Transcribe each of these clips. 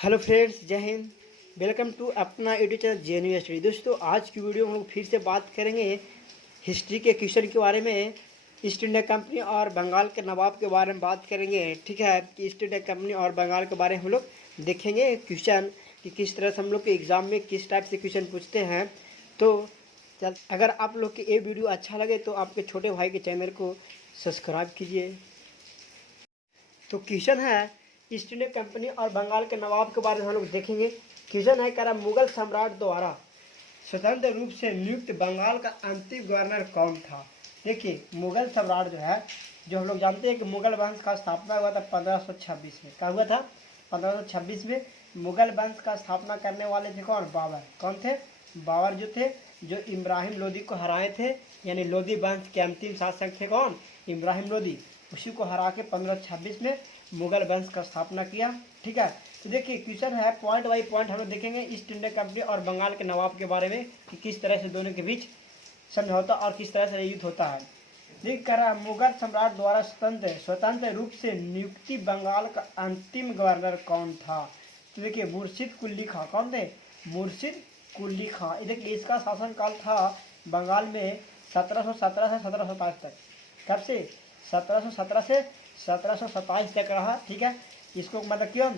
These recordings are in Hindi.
हेलो फ्रेंड्स, जय हिंद। वेलकम टू अपना यूट्यूब चैनल जेएनयू स्टडी। दोस्तों, आज की वीडियो में हम लोग फिर से बात करेंगे हिस्ट्री के क्वेश्चन के बारे में। ईस्ट इंडिया कंपनी और बंगाल के नवाब के बारे में बात करेंगे। ठीक है कि ईस्ट इंडिया कंपनी और बंगाल के बारे में हम लोग देखेंगे क्वेश्चन कि किस तरह से हम लोग के एग्ज़ाम में किस टाइप से क्वेश्चन पूछते हैं। तो चल, अगर आप लोग के ये वीडियो अच्छा लगे तो आपके छोटे भाई के चैनल को सब्सक्राइब कीजिए। तो क्वेश्चन है ईस्ट इंडिया कंपनी और बंगाल के नवाब के बारे में हम लोग देखेंगे। क्वेश्चन है कह मुगल सम्राट द्वारा स्वतंत्र रूप से नियुक्त बंगाल का अंतिम गवर्नर कौन था। देखिए, मुगल सम्राट जो है, जो हम लोग जानते हैं कि मुगल वंश का स्थापना हुआ था 1526 में। क्या हुआ था? 1526 में मुगल वंश का स्थापना करने वाले थे कौन? बाबर। कौन थे? बाबर जो थे, जो इब्राहिम लोदी को हराए थे, यानी लोदी वंश के अंतिम शासक थे कौन? इब्राहिम लोदी। उसी को हरा के 1526 में मुगल वंश का स्थापना किया। ठीक है, तो देखिए क्वेश्चन है पॉइंट बाई पॉइंट हम लोग देखेंगे ईस्ट इंडिया कंपनी और बंगाल के नवाब के बारे में कि किस तरह से दोनों के बीच समझौता और किस तरह से युद्ध होता है। देख कर रहा मुगल सम्राट द्वारा स्वतंत्र रूप से नियुक्ति बंगाल का अंतिम गवर्नर कौन था। तो देखिए, मुर्शिद कुली खां। कौन थे? मुर्शिद कुली खां। देखिए, इसका शासनकाल था बंगाल में 1717 से 1727 तक। कब से? 1717 से 1727 तक रहा। ठीक है, इसको मतलब क्यों,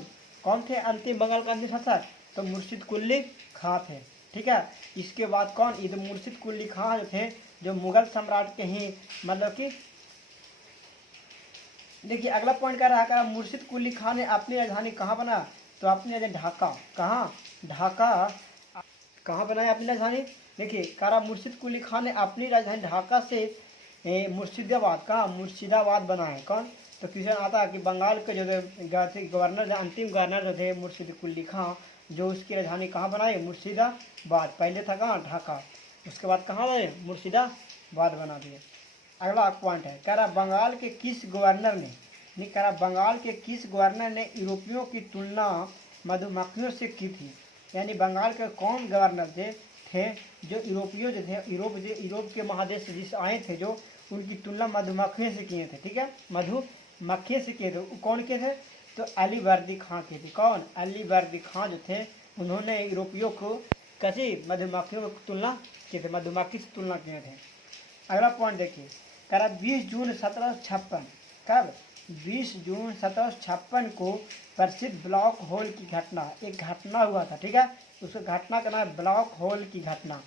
कौन थे अंतिम बंगाल का अंतिम शासक? तो मुर्शिद कुली खां थे। ठीक है, इसके बाद कौन? ये मुर्शिद कुली खां जो थे, जो मुगल सम्राट के ही मतलब कि देखिए अगला पॉइंट क्या रहा, मुर्शिद कुली खां ने अपनी राजधानी कहाँ बना? तो अपनी राजधानी ढाका। कहाँ? ढाका। कहाँ बनाया अपनी राजधानी? देखिए, कह मुर्शिद कुली खां ने अपनी राजधानी ढाका से मुर्शिदाबाद, कहाँ? मुर्शिदाबाद बनाए। कौन? तो क्वेश्चन आता है कि बंगाल के जो गवर्नर, अंतिम गवर्नर जो थे मुर्शिद कुली खां, जो उसकी राजधानी कहाँ बनाए? मुर्शिदाबाद। पहले था कहाँ? ढाका। उसके बाद कहाँ बने? मुर्शिदाबाद बना दिए। अगला पॉइंट है, कह रहा बंगाल के किस गवर्नर ने, नहीं कह रहा बंगाल के किस गवर्नर ने यूरोपियों की तुलना मधुमक्खियों से की थी। यानी बंगाल के कौन गवर्नर थे जो यूरोपियों जो थे, यूरोप के महादेश से जिस आए थे, जो उनकी तुलना मधुमक्खियों से किए थे। ठीक है, मधुमक्खी से किए थे। वो कौन के थे? तो अलीवर्दी खां के थे। कौन? अलीवर्दी खां जो थे, उन्होंने यूरोपियों को कैसी मधुमक्खियों की तुलना किए थे, मधुमक्खी से तुलना किए थे। अगला पॉइंट देखिए, कह रहा 20 जून 1756। कब? 20 जून 1756 को प्रसिद्ध ब्लैक होल की घटना, एक घटना हुआ था। ठीक है, उस घटना का नाम ब्लैक होल की घटना।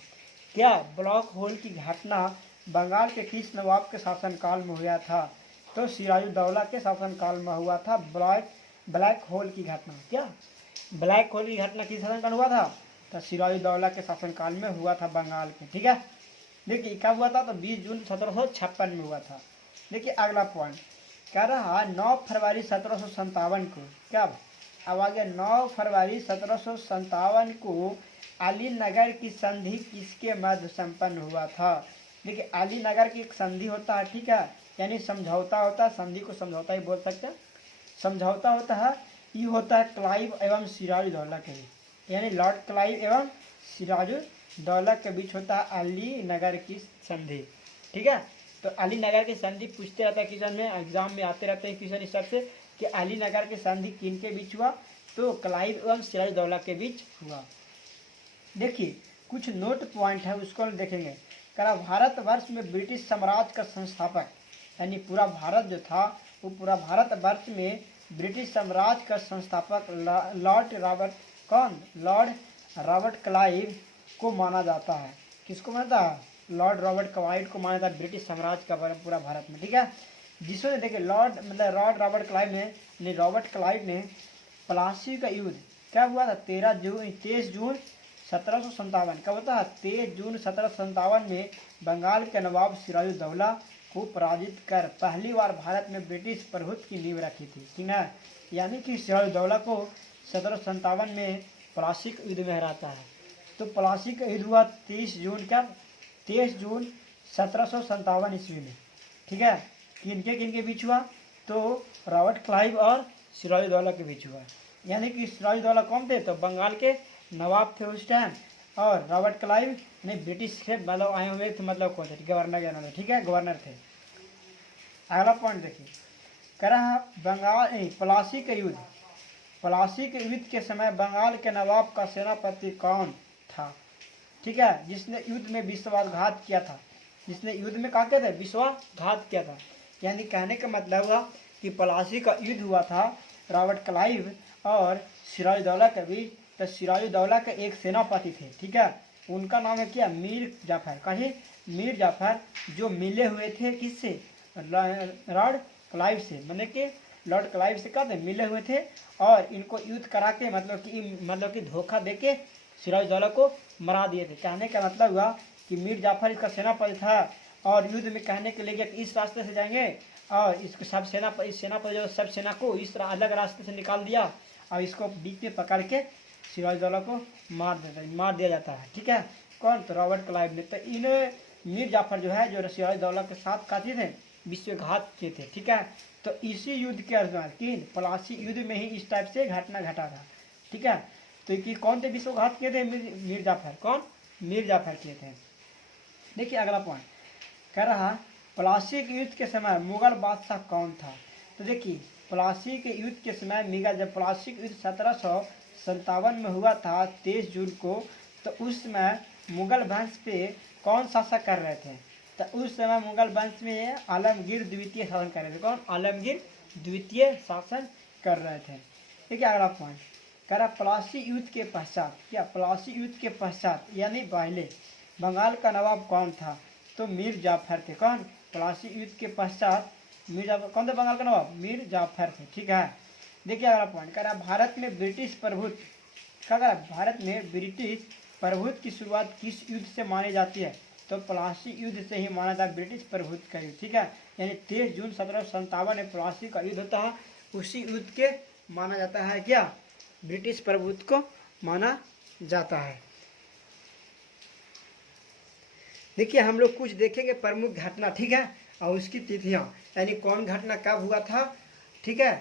क्या? ब्लैक होल की घटना बंगाल के किस नवाब के शासनकाल में हुआ था? तो सिराजुद्दौला के शासनकाल में हुआ था ब्लैक होल की घटना। क्या ब्लैक होल की घटना किस शासनकाल में हुआ था? तो सिराजुद्दौला के शासनकाल में हुआ था बंगाल के। ठीक है, देखिए कब हुआ था? तो 20 जून 1756 में हुआ था। देखिए अगला पॉइंट कह रहा 9 फरवरी 1757 को। कब? अब आ गया 9 फरवरी 1757 को अलीनगर की संधि किसके मध्य संपन्न हुआ था। देखिए, अलीनगर की एक संधि होता है। ठीक है, यानी समझौता होता है। संधि को समझौता ही बोल सकते हैं। समझौता होता है, ये होता है क्लाइव एवं सिराजुद्दौला के बीच, यानी लॉर्ड क्लाइव एवं सिराजुद्दौला के बीच होता है अलीनगर की संधि। ठीक है, तो अलीनगर की संधि पूछते रहता है क्वेश्चन में, एग्जाम में आते रहते हैं क्वेश्चन इस सब से कि अलीनगर की संधि किन के बीच हुआ? तो क्लाइव एवं सिराजुद्दौला के बीच हुआ। देखिए कुछ नोट पॉइंट है, उसको हम देखेंगे। कह भारतवर्ष में ब्रिटिश साम्राज्य का संस्थापक, यानी पूरा भारत जो था, वो पूरा भारतवर्ष में ब्रिटिश साम्राज्य का संस्थापक लॉर्ड रॉबर्ट, कौन? लॉर्ड रॉबर्ट क्लाइव को माना जाता है। किसको मानता है? लॉर्ड रॉबर्ट क्लाइव को माना जाता है ब्रिटिश साम्राज्य का पूरा भारत में। ठीक है, जिसने देखिए लॉर्ड रॉबर्ट क्लाइव ने, रॉबर्ट क्लाइव ने प्लासी का युद्ध क्या हुआ था? 23 जून 1757। कब होता है? 23 जून 1757 में बंगाल के नवाब सिराजुद्दौला को पराजित कर पहली बार भारत में ब्रिटिश प्रभुत्व की नींव रखी थी। ठीक है, यानी कि सिराजुद्दौला को 1757 में प्लासी के युद्ध में हराता है। तो प्लासी का युद्ध हुआ 23 जून, क्या? 23 जून 1757 ईस्वी में। ठीक है, किनके बीच हुआ? तो रॉबर्ट क्लाइव और सिराजुद्दौला के बीच हुआ। यानी कि सिराजुद्दौला कौन थे? तो बंगाल के नवाब थे उस टाइम, और रॉबर्ट क्लाइव ने ब्रिटिश से मतलब आए हुए थे, मतलब कौन थे? गवर्नर के नाम। ठीक है, गवर्नर थे। अगला पॉइंट देखिए, कह रहा बंगाल प्लासी का युद्ध प्लासी के युद्ध के समय बंगाल के नवाब का सेनापति कौन था? ठीक है, जिसने युद्ध में विश्वासघात किया था, जिसने युद्ध में क्या किया था? विश्वासघात किया था। यानी कहने का मतलब हुआ कि प्लासी का युद्ध हुआ था रॉबर्ट क्लाइव और सिराजुद्दौला के बीच। तो सिराजुद्दौला के एक सेनापति थे, ठीक है, उनका नाम है क्या? मीर जाफर। कहीं मीर जाफर, जो मिले हुए थे किससे? लॉर्ड क्लाइव से, मैंने कि लॉर्ड क्लाइव से कहते मिले हुए थे और इनको युद्ध करा के मतलब कि धोखा दे के सिराजुद्दौला को मरा दिए थे। कहने का मतलब हुआ कि मीर जाफर इसका सेनापति था और युद्ध में कहने के लिए कि इस रास्ते से जाएंगे और इसको सब सेनापति जो सब सेना को इस तरह अलग रास्ते से निकाल दिया और इसको बीच में पकड़ के सिराजुद्दौला को मार दिया जाता है। ठीक है, कौन? तो रॉबर्ट क्लाइव ने। तो इन मीर जाफर जो है जो सिराजुद्दौला के साथ काती थे, विश्वासघात किए थे। ठीक है, तो इसी युद्ध के दौरान कि प्लासी युद्ध में ही इस टाइप से घटना घटा था। ठीक है, तो कि कौन थे विश्वासघात किए थे? मीर जाफर। कौन? मीर जाफर किए थे। देखिए अगला पॉइंट कह रहा प्लासी के युद्ध के समय मुगल बादशाह कौन था? तो देखिए प्लासी के युद्ध के समय जब प्लासी का युद्ध 1757 में हुआ था 23 जून को, तो उस समय मुगल वंश पे कौन शासक कर रहे थे? तो उस समय मुगल वंश में आलमगीर द्वितीय शासन कर रहे थे। कौन? आलमगीर द्वितीय शासन कर रहे थे। देखिए अगला पॉइंट कह रहा प्लासी युद्ध के पश्चात, क्या प्लासी युद्ध के पश्चात यानी पहले बंगाल का नवाब कौन था? तो मीर जाफर थे। कौन? प्लासी युद्ध के पश्चात मीर जाफर कौन थे? बंगाल का नवाब मीर जाफर थे। ठीक है, देखिए अगला पॉइंट कह रहा भारत में ब्रिटिश प्रभुत्व, क्या कह रहा भारत में ब्रिटिश प्रभुत्व की शुरुआत किस युद्ध से मानी जाती है? तो प्लासी युद्ध से ही माना था ब्रिटिश प्रभुत्व का युद्ध। ठीक है, यानी 23 जून 1757 में प्लासी का युद्ध होता है, उसी युद्ध के माना जाता है क्या? ब्रिटिश प्रभुत्व को माना जाता है। देखिए हम लोग कुछ देखेंगे प्रमुख घटना, ठीक है, और उसकी तिथियां, यानी कौन घटना कब हुआ था। ठीक है,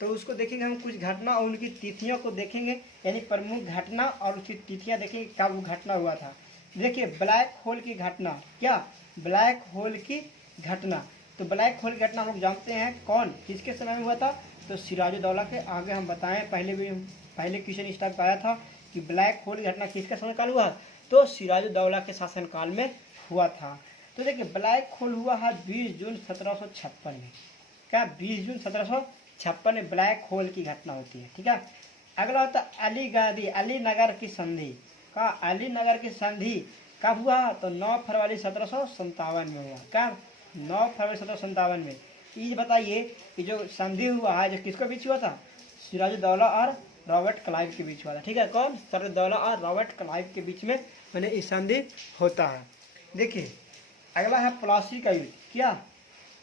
तो उसको देखेंगे हम, कुछ घटना और उनकी तिथियों को देखेंगे, यानी प्रमुख घटना और उसकी तिथियां देखेंगे कब वो घटना हुआ था। देखिए ब्लैक होल की घटना, क्या? ब्लैक होल की घटना। तो ब्लैक होल की घटना हम लोग जानते हैं कौन किसके समय में हुआ था? तो सिराजुद्दौला के। आगे हम बताएं, पहले क्वेश्चन स्टार्ट पाया था कि ब्लैक होल की घटना किसके शासनकाल हुआ? तो सिराजुद्दौला के शासनकाल में हुआ था। तो देखिए ब्लैक होल हुआ है 20 जून 1756 में। क्या? 20 जून 1756 में ब्लैक होल की घटना होती है। ठीक है, अगला होता है अलीनगर की संधि। का? अलीनगर की संधि कब हुआ? तो 9 फरवरी 1757 में हुआ। कब? 9 फरवरी 1757 में। ये बताइए कि जो संधि हुआ है जो किसके बीच हुआ था? सिराजुद्दौला और रॉबर्ट क्लाइव के बीच हुआ था। ठीक है, कौन? सिराजुद्दौला और रॉबर्ट क्लाइव के बीच में मैंने ये संधि होता है। देखिए अगला है प्लासी का युद्ध। क्या?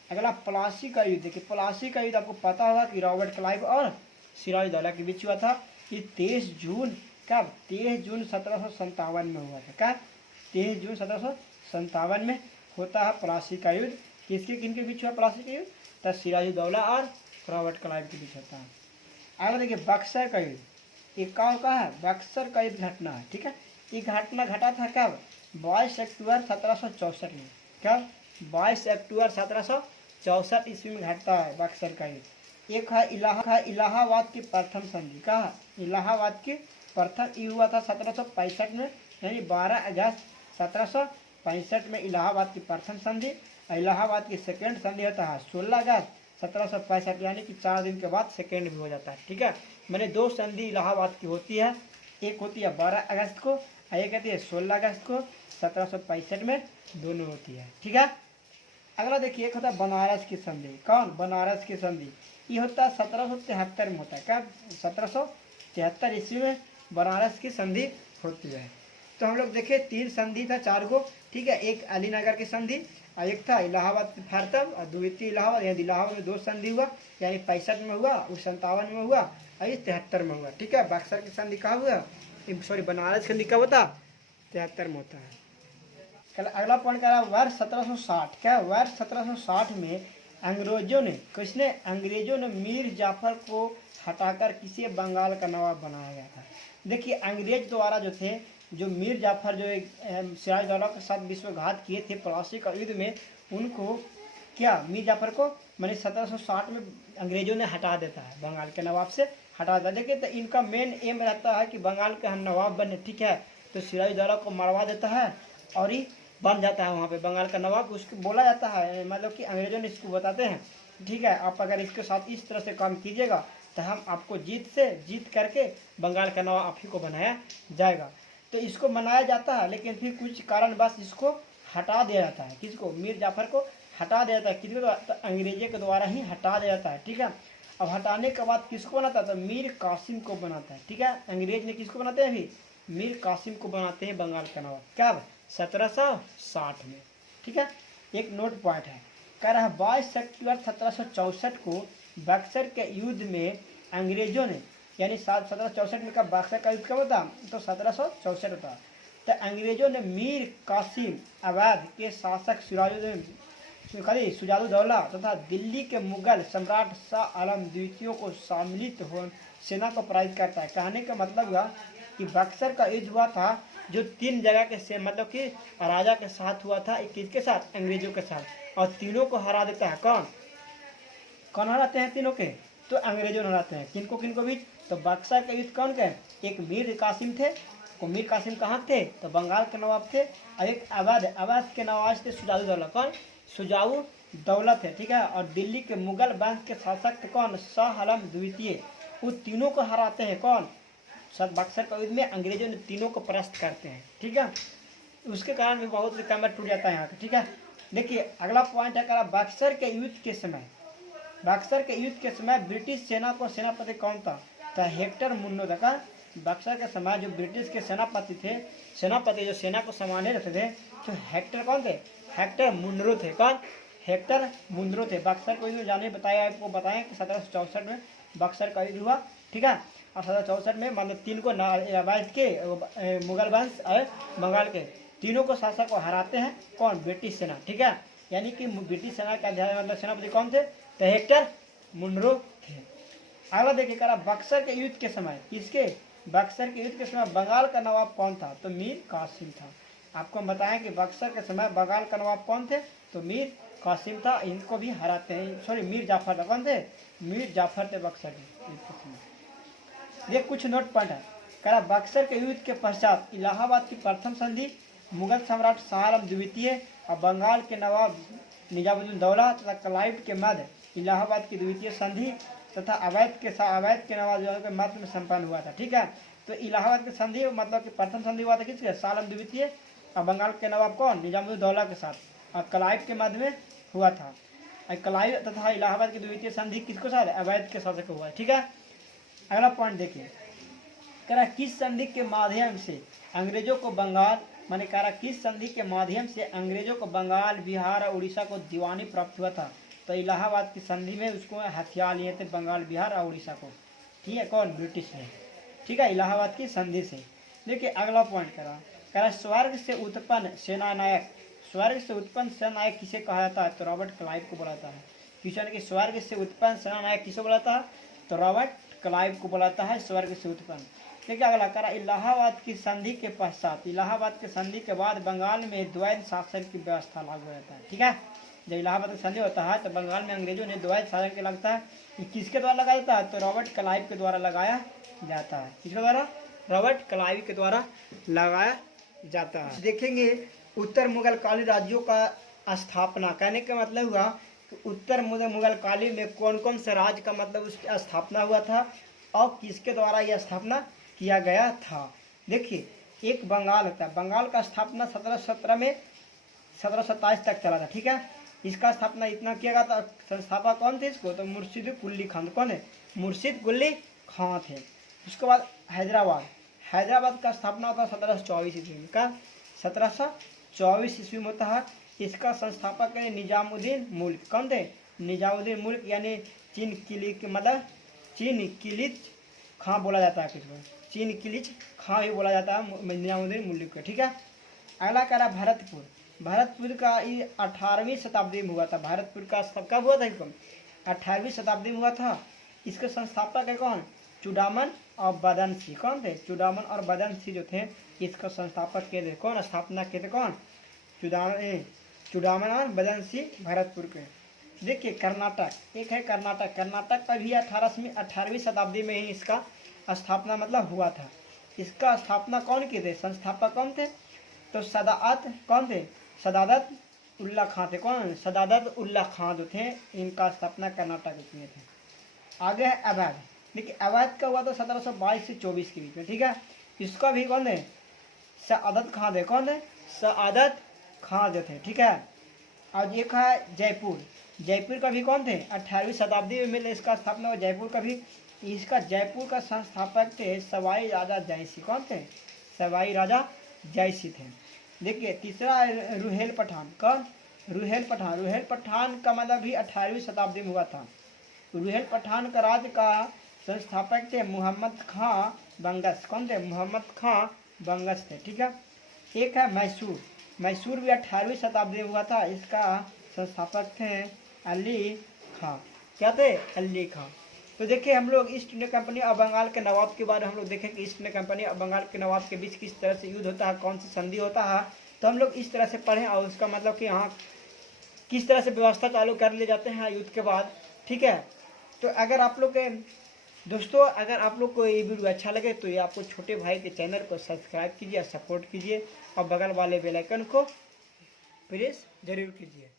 अगला प्लासी का युद्ध। देखिए प्लासी का युद्ध आपको पता होगा कि रॉबर्ट क्लाइव और सिराजुद्दौला के बीच हुआ था। ये 23 जून, कब? 23 जून 1757 में हुआ था। कब? 23 जून 1757 में होता है प्लासी का युद्ध। किसके किन के बीच हुआ प्लासी का युद्ध? तो सिराजुद्दौला और रॉबर्ट क्लाइव के बीच होता है। अगला देखिए बक्सर का युद्ध। ये का है? बक्सर का युद्ध घटना है। ठीक है, ये घटना घटा था कब? 22 अक्टूबर 1764 में। कब? 22 अक्टूबर 1764 ईस्वी में घटता है बक्सर का युद्ध। एक है इलाहाबाद की प्रथम संधि। कहा? इलाहाबाद की प्रथम ये हुआ था 1765 में, यानी 12 अगस्त 1765 में इलाहाबाद की प्रथम संधि। इलाहाबाद की सेकेंड संधि होता है 16 अगस्त 1765, यानी कि 4 दिन के बाद सेकेंड भी हो जाता है। ठीक है, मैंने 2 संधि इलाहाबाद की होती है, एक होती है 12 अगस्त को और एक कहती है 16 अगस्त को 1765 में, दोनों होती है। ठीक है, अगला देखिए एक होता है बनारस की संधि। कौन? बनारस की संधि ये होता है 1773 में होता है। कब? 1773 ईस्वी में बनारस की संधि होती है। तो हम लोग देखे 3 संधि था 4 को। ठीक है, एक अलीनगर की संधि और एक था इलाहाबाद की प्रथम और द्वितीय इलाहाबाद। यानी इलाहाबाद में 2 संधि हुआ, यानी 65 में हुआ, उस 57 में हुआ और इस 73 में हुआ। ठीक है, बक्सर की संधि कहाँ हुआ? सॉरी बनारस की संधि कब होता? 73 में होता है। कल अगला पॉइंट कह रहा है वर्ष 1760। क्या? वर्ष 1760 में अंग्रेजों ने मीर जाफर को हटाकर किसे बंगाल का नवाब बनाया गया था? देखिए अंग्रेज द्वारा जो थे, जो मीर जाफर जो सिराजुद्दौला के साथ विश्वासघात किए थे प्लासी का युद्ध में, उनको क्या मीर जाफर को मैंने 1760 में अंग्रेजों ने हटा देता है, बंगाल के नवाब से हटा देता है। देखिए तो इनका मेन एम रहता है कि बंगाल के हम नवाब बने, ठीक है। तो सिराजुद्दौला को मरवा देता है और ही बन जाता है वहाँ पे बंगाल का नवाब, उसको बोला जाता है, मतलब कि अंग्रेजों ने इसको बताते हैं, ठीक है। आप अगर इसके साथ इस तरह से काम कीजिएगा तो हम आपको जीत करके बंगाल का नवाब आप ही को बनाया जाएगा। तो इसको मनाया जाता है, लेकिन फिर कुछ कारणवश इसको हटा दिया जाता है। किसको? मीर जाफर को हटा दिया जाता है। किसको? तो अंग्रेजों के द्वारा ही हटा दिया जाता है, ठीक है। अब हटाने के बाद किसको बनाता है? तो मीर कासिम को बनाता है, ठीक है। अंग्रेज ने किसको बनाते हैं? अभी मीर कासिम को बनाते हैं बंगाल का नवाब। कब? 1760 में, ठीक है। एक नोट पॉइंट है, कह रहा है 22 अक्टूबर 1764 को बक्सर के युद्ध में अंग्रेजों ने, यानी 1764 में का बक्सर का युद्ध कब होता? तो 1764 होता। तो अंग्रेजों ने मीर कासिम अवध के शासक सुजाउद्दौला तथा दिल्ली के मुगल सम्राट शाह आलम द्वितीय को सम्मिलित हो सेना को पराजित करता है। कहने का मतलब हुआ कि बक्सर का युद्ध हुआ था जो 3 जगह के से मतलब कि राजा के साथ हुआ था, किसके साथ? अंग्रेजों के साथ, और तीनों को हरा देता है। कौन कौन हराते हैं तीनों के? तो अंग्रेजों ने हराते हैं। किनको किनको बीच? तो बक्सर का युद्ध कौन के? एक मीर कासिम थे, वो मीर कासिम कहाँ थे? तो बंगाल के नवाब थे। और एक अवध के नवाब थे सुजाउद्दौला। कौन? सुजाउद्दौला थे, ठीक है। और दिल्ली के मुगल वंश के शासक थे कौन? शाह आलम द्वितीय। उन तीनों को हराते हैं। कौन? बक्सर का युद्ध में अंग्रेजों ने तीनों को परास्त करते हैं, ठीक है। उसके कारण भी बहुत से कमर टूट जाता है यहाँ का, ठीक है। देखिए अगला पॉइंट है, बक्सर के युद्ध के समय, बक्सर के युद्ध के समय ब्रिटिश सेना को सेनापति कौन था? तो हेक्टर मुनरो था। बक्सर के समय जो ब्रिटिश के सेनापति थे, सेनापति जो सेना को संभाले रहते थे, तो हेक्टर कौन थे? हेक्टर मुनरो थे। कौन? हेक्टर मुनरो थे। बक्सर को युद्ध जाने बताया, आपको बताएं कि 1764 में बक्सर का युद्ध हुआ, ठीक है। और 1764 में मतलब 3 को अवध के मुगल वंश और बंगाल के तीनों को शासक को हराते हैं। कौन? ब्रिटिश सेना, ठीक है। यानी कि ब्रिटिश सेना का मतलब सेनापति कौन थे? तो हेक्टर मुनरो थे। अगला देखिए, करा बक्सर के युद्ध के समय, किसके? बक्सर के युद्ध के समय बंगाल का नवाब कौन था? तो मीर कासिम था। आपको हम बताएं कि बक्सर के समय बंगाल का नवाब कौन थे? तो मीर कासिम था। इनको भी हराते हैं, सॉरी मीर जाफर था। कौन थे? मीर जाफर थे बक्सर के युद्ध के समय। ये कुछ नोट पॉइंट है, करा बक्सर के युद्ध के पश्चात इलाहाबाद की प्रथम संधि मुगल सम्राट शाह आलम द्वितीय और बंगाल के नवाब निजामुद्दीन दौला तथा क्लाइव के मध्य इलाहाबाद की द्वितीय संधि तथा अवैध के नवाब के मध्य में संपन्न हुआ था, ठीक है। तो इलाहाबाद की संधि मतलब कि प्रथम संधि हुआ था किसके? शाह आलम द्वितीय और बंगाल के नवाब कौन? निजामुद्दीन दौला के साथ, और क्लाइव के मध्य में हुआ था। क्लाइव तथा इलाहाबाद की द्वितीय संधि किसको साथ? अवैध के शासक हुआ है, ठीक है। अगला पॉइंट देखिए, करा किस संधि के माध्यम से अंग्रेजों को बंगाल माने करा किस संधि के माध्यम से अंग्रेजों को बंगाल, बिहार और उड़ीसा को दीवानी प्राप्त हुआ था? तो इलाहाबाद की संधि में उसको हथियार लिए थे बंगाल, बिहार और उड़ीसा को, ठीक है। कौन? ब्रिटिश ने, ठीक है, इलाहाबाद की संधि से। देखिए अगला पॉइंट करा स्वर्ग से उत्पन्न सेनानायक, स्वर्ग से उत्पन्न सेनानायक किसे कहा जाता है? तो रॉबर्ट क्लाइव को बुलाता है। क्वेश्चन कि स्वर्ग से उत्पन्न सेनानायक किसे बुलाता है? तो रॉबर्ट क्लाइव को बुलाता है स्वर्ग से उत्पन्न। देखिए अगला करा इलाहाबाद की संधि के पश्चात, इलाहाबाद के संधि के बाद बंगाल में द्वैध शासन की व्यवस्था लागू रहता है, ठीक है। जब इलाहाबाद की संधि होता है तो बंगाल में अंग्रेजों ने द्वैध शासन के लगता है, किसके द्वारा लगाया जाता है? तो रॉबर्ट क्लाइव के द्वारा लगाया जाता है। किसके द्वारा? रॉबर्ट क्लाइव के द्वारा लगाया जाता है। देखेंगे उत्तर मुगल काली राज्यों का स्थापना, कहने का मतलब हुआ कि उत्तर मुगल काली में कौन कौन से राज्य का मतलब उसकी स्थापना हुआ था और किसके द्वारा यह स्थापना किया गया था। देखिए एक बंगाल होता है, बंगाल का स्थापना 1717 में 1727 तक चला था, ठीक है। इसका स्थापना इतना किया गया था, संस्थापक कौन थे इसको? तो मुर्शिद कुली खान। कौन है? मुर्शिद कुली खान थे। उसके बाद हैदराबाद का स्थापना होता है 1724 ईस्वी में। का 1724 ईस्वी में होता है। इसका संस्थापक है निजामुद्दीन मुल्क। कौन थे? निजामुद्दीन मुल्क, यानी चीन किलिच खां बोला जाता है किसको? चीन किलिच खां ही बोला जाता है निजामुद्दीन मुल्क को, ठीक है। अगला करा भरतपुर का ये 18वीं शताब्दी में हुआ था। भरतपुर का कब हुआ था? इसको 18वीं शताब्दी में हुआ था। इसके संस्थापक है कौन? चुडामन और बदनसी। कौन थे? चुडामन और बदनसी जो थे इसका संस्थापक के थे। कौन स्थापना के थे? कौन? चुडामन और बदनसी भरतपुर के। देखिए कर्नाटक, एक है कर्नाटक। कर्नाटक का भी 18वीं शताब्दी में ही इसका स्थापना मतलब हुआ था। इसका स्थापना कौन किए थे, संस्थापक कौन थे, तो सदाअत कौन थे, सदादत उल्ला खां थे। कौन, सदादत उल्ला खां जो थे, इनका स्थापना कर्नाटक में थे। आगे है अवैध। देखिए अवैध का हुआ तो 1722 से 24 के बीच में, ठीक है। इसका भी कौन है, सआदत खां थे। कौन है, सआदत खां जो थे, ठीक है। और एक है जयपुर। जयपुर का भी कौन थे, 18वीं शताब्दी में मिले इसका स्थापना हुआ। जयपुर का भी, इसका जयपुर का संस्थापक थे सवाई राजा जयसिंह। कौन थे, सवाई राजा जयसिंह थे। देखिए तीसरा है रुहेल पठान। कौन, रुहेल पठान। रुहेल पठान का मतलब भी 18वीं शताब्दी में हुआ था। रुहेल पठान का राज्य का संस्थापक थे मोहम्मद खां बंगस। कौन थे, मोहम्मद खां बंगस थे, ठीक है। एक है मैसूर। मैसूर भी 18वीं शताब्दी में हुआ था। इसका संस्थापक थे अली खां। क्या थे, अली खां। तो देखिए हम लोग ईस्ट इंडिया कंपनी और बंगाल के नवाब के बारे में हम लोग देखें कि ईस्ट इंडिया कंपनी और बंगाल के नवाब के बीच किस तरह से युद्ध होता है, कौन सी संधि होता है। तो हम लोग इस तरह से पढ़ें और उसका मतलब कि यहाँ किस तरह से व्यवस्था चालू कर ले जाते हैं युद्ध के बाद, ठीक है। तो अगर आप लोग के दोस्तों, अगर आप लोग को ये वीडियो अच्छा लगे तो ये आपको छोटे भाई के चैनल को सब्सक्राइब कीजिए, सपोर्ट कीजिए और बगल वाले बेल आइकन को प्रेस जरूर कीजिए।